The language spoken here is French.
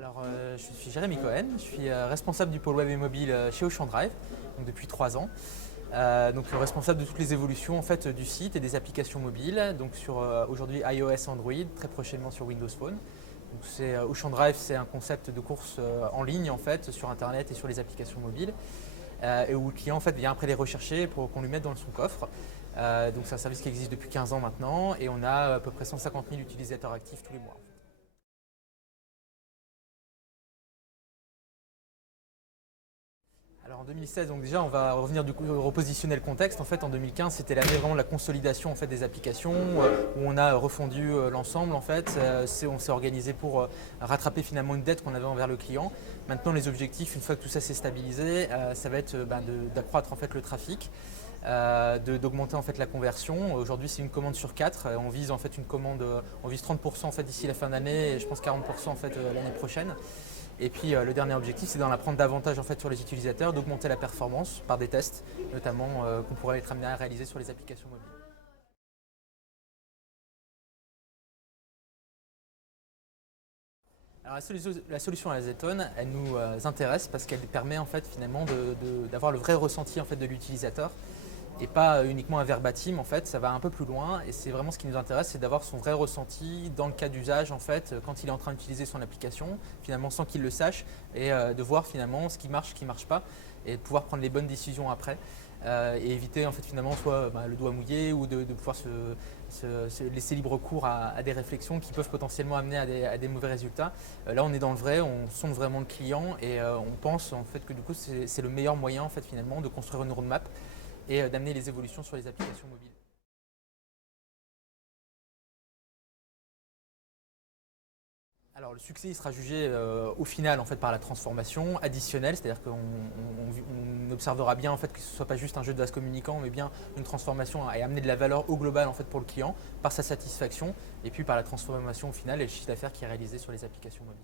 Je suis Jérémy Cohen, je suis responsable du pôle web et mobile chez Auchan Drive, donc depuis 3 ans. Responsable de toutes les évolutions en fait, du site et des applications mobiles, donc sur aujourd'hui iOS, Android, très prochainement sur Windows Phone. Auchan Drive, c'est un concept de course en ligne en fait, sur Internet et sur les applications mobiles, et où le client en fait, vient après les rechercher pour qu'on lui mette dans son coffre. C'est un service qui existe depuis 15 ans maintenant et on a à peu près 150 000 utilisateurs actifs tous les mois. Alors en 2016, donc déjà on va revenir du coup repositionner le contexte. En fait en 2015 c'était l'année vraiment de la consolidation en fait, des applications où on a refondu l'ensemble en fait. On s'est organisé pour rattraper finalement une dette qu'on avait envers le client. Maintenant les objectifs, une fois que tout ça s'est stabilisé, ça va être d'accroître en fait le trafic. D'augmenter en fait la conversion. Aujourd'hui c'est une commande sur 4. On vise en fait une commande, on vise 30% en fait d'ici la fin d'année et je pense 40% en fait l'année prochaine. Et puis le dernier objectif c'est d'en apprendre davantage en fait sur les utilisateurs, d'augmenter la performance par des tests notamment qu'on pourrait être amené à réaliser sur les applications mobiles. Alors la solution à la Zetone, elle nous intéresse parce qu'elle permet en fait finalement d'avoir le vrai ressenti en fait de l'utilisateur et pas uniquement un verbatim en fait, ça va un peu plus loin et c'est vraiment ce qui nous intéresse, c'est d'avoir son vrai ressenti dans le cas d'usage en fait, quand il est en train d'utiliser son application, finalement sans qu'il le sache et de voir finalement ce qui marche pas et de pouvoir prendre les bonnes décisions après et éviter en fait finalement soit le doigt mouillé ou de pouvoir se laisser libre cours à des réflexions qui peuvent potentiellement amener à des mauvais résultats. Là on est dans le vrai, on sonde vraiment le client et on pense en fait que du coup c'est le meilleur moyen en fait finalement de construire une roadmap et d'amener les évolutions sur les applications mobiles. Alors le succès il sera jugé au final en fait, par la transformation additionnelle, c'est-à-dire qu'on observera bien en fait, que ce ne soit pas juste un jeu de vase communicant, mais bien une transformation et amener de la valeur au global en fait, pour le client par sa satisfaction et puis par la transformation au final et le chiffre d'affaires qui est réalisé sur les applications mobiles.